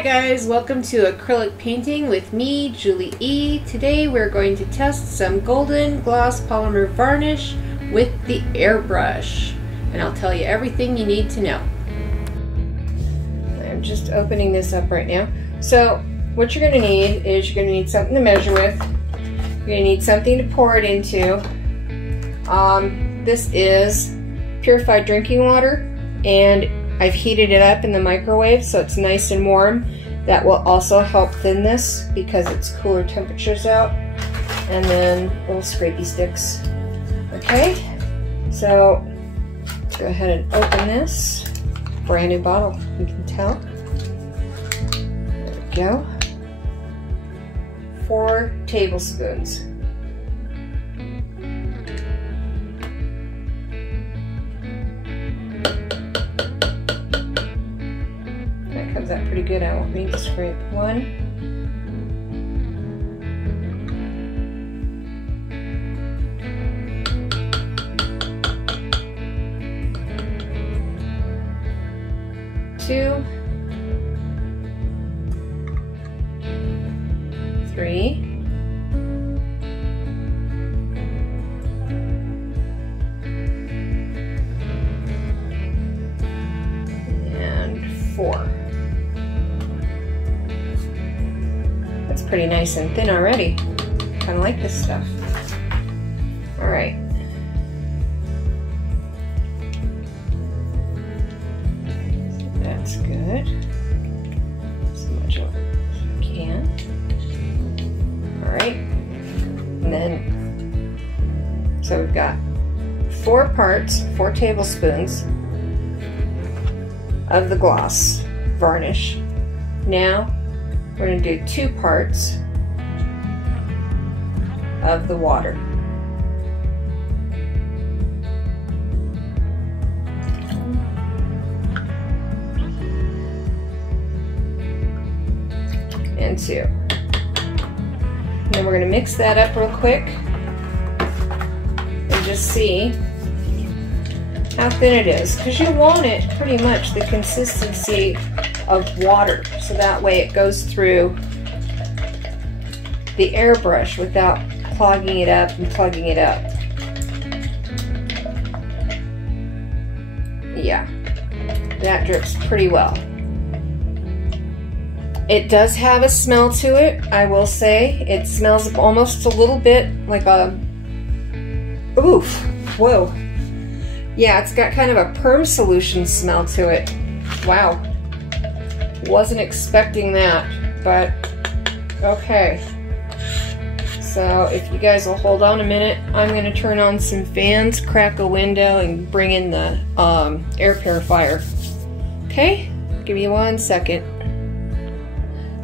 Hi guys, welcome to acrylic painting with me, Julie E. Today we're going to test some Golden Gloss Polymer Varnish with the Airbrush, and I'll tell you everything you need to know. I'm just opening this up right now. So what you're going to need is you're going to need something to measure with. You're going to need something to pour it into. This is purified drinking water, and I've heated it up in the microwave so it's nice and warm. That will also help thin this because it's cooler temperatures out. And then little scrapey sticks. Okay, so let's go ahead and open this. Brand new bottle, you can tell. There we go. 4 tablespoons. Comes out pretty good. I won't need to scrape. 1, 2, 3, 4. That's pretty nice and thin already. Kind of like this stuff. All right. So that's good. As much as I can. All right. And then, so we've got 4 parts, 4 tablespoons of the gloss varnish. Now we're going to do 2 parts of the water. And 2. And then we're going to mix that up real quick and just see how thin it is, because you want it pretty much the consistency of water, so that way it goes through the airbrush without clogging it up and plugging it up. Yeah, that drips pretty well. It does have a smell to it, I will say. It smells almost a little bit like a, oof, whoa. Yeah, it's got kind of a perm solution smell to it. Wow. Wasn't expecting that, but okay. So if you guys will hold on a minute, I'm going to turn on some fans, crack a window, and bring in the air purifier. Okay, give me 1 second.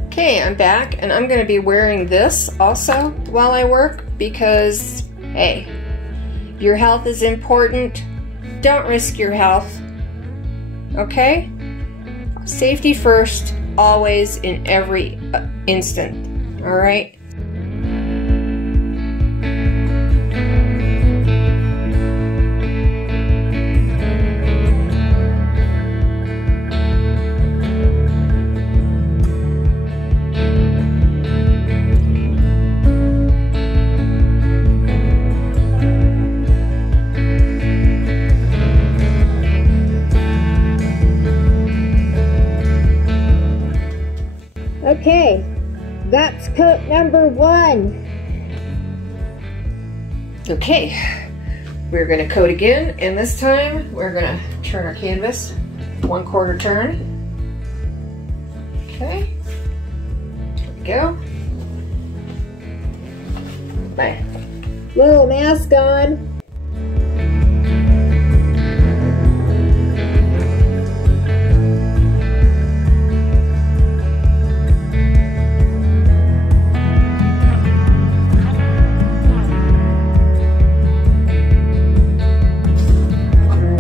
Okay, I'm back, and I'm going to be wearing this also while I work because, hey, your health is important. Don't risk your health, okay? Safety first, always, in every instant, all right? Okay, that's coat number 1. Okay, we're going to coat again, and this time we're going to turn our canvas 1/4 turn. Okay, there we go. Bye. Little mask on.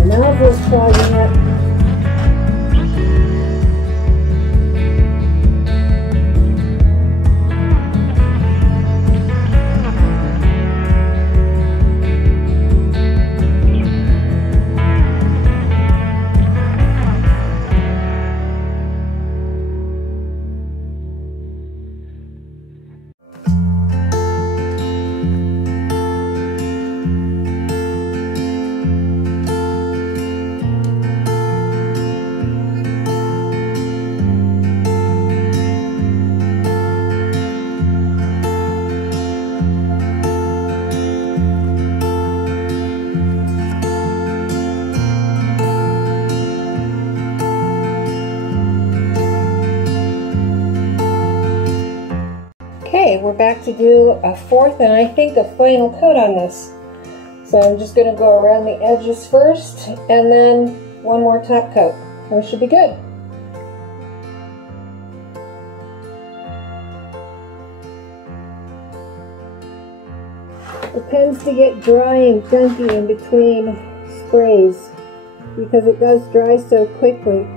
Nozzle's clogging up. Okay, we're back to do a fourth and I think a final coat on this. So I'm just going to go around the edges first and then one more top coat. We should be good. It tends to get dry and gunky in between sprays because it does dry so quickly.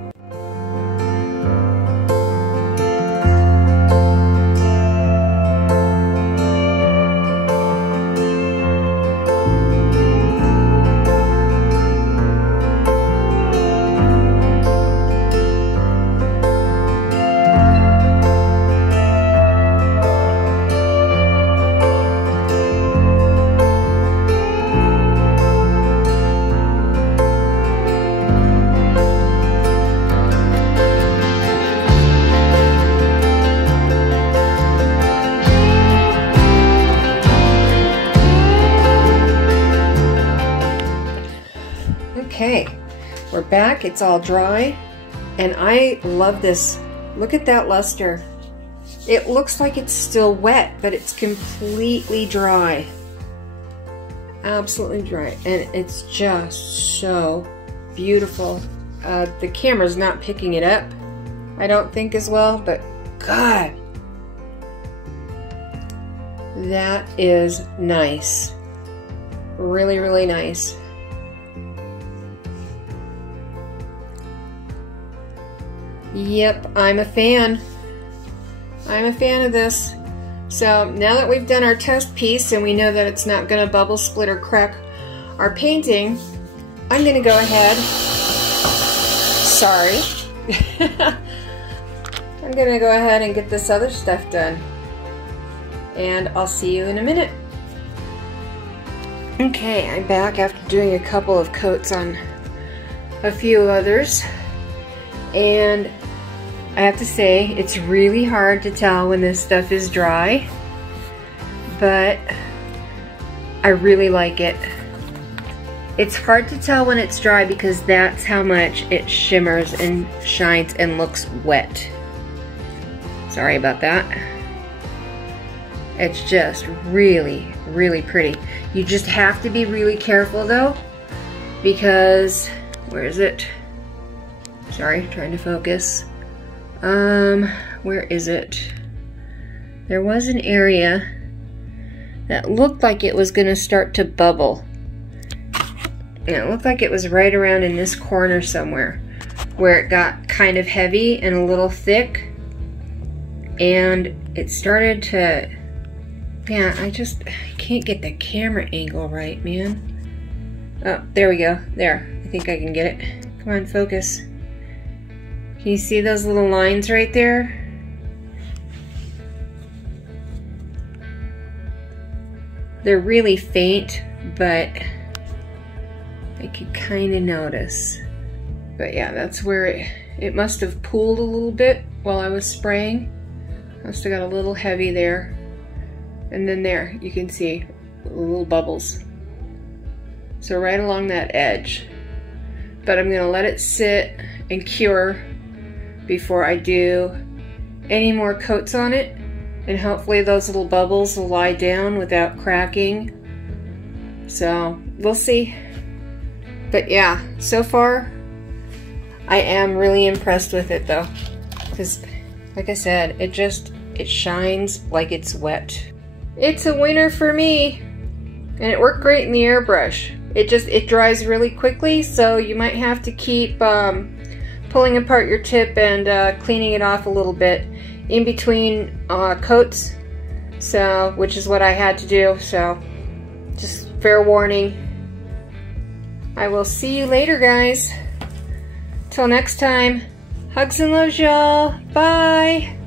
Okay, we're back. It's all dry, and I love this. Look at that luster. It looks like it's still wet, but it's completely dry. Absolutely dry, and it's just so beautiful. The camera's not picking it up, I don't think, as well, but God, that is nice. Really, really nice. Yep, I'm a fan. I'm a fan of this. So now that we've done our test piece and we know that it's not going to bubble, split, or crack our painting, I'm going to go ahead. Sorry. I'm going to go ahead and get this other stuff done. And I'll see you in a minute. Okay, I'm back after doing a couple of coats on a few others. And I have to say, it's really hard to tell when this stuff is dry, but I really like it. It's hard to tell when it's dry because that's how much it shimmers and shines and looks wet. Sorry about that. It's just really, really pretty. You just have to be really careful though, because, where is it? Sorry, trying to focus. Where is it? There was an area that looked like it was gonna start to bubble. And it looked like it was right around in this corner somewhere where it got kind of heavy and a little thick. And it started to, yeah, I can't get the camera angle right, man. Oh, there we go. There, I think I can get it. Come on, focus. Can you see those little lines right there? They're really faint, but I could kind of notice. But yeah, that's where it must have pooled a little bit while I was spraying. Must have got a little heavy there. And then there, you can see little bubbles. So right along that edge. But I'm gonna let it sit and cure before I do any more coats on it, and hopefully those little bubbles will lie down without cracking. So we'll see. But yeah, so far I am really impressed with it though, because like I said, it shines like it's wet. It's a winner for me, and it worked great in the airbrush. It dries really quickly, so you might have to keep pulling apart your tip and cleaning it off a little bit in between coats, so which is what I had to do, so just fair warning. I will see you later, guys. Till next time, hugs and loves, y'all. Bye.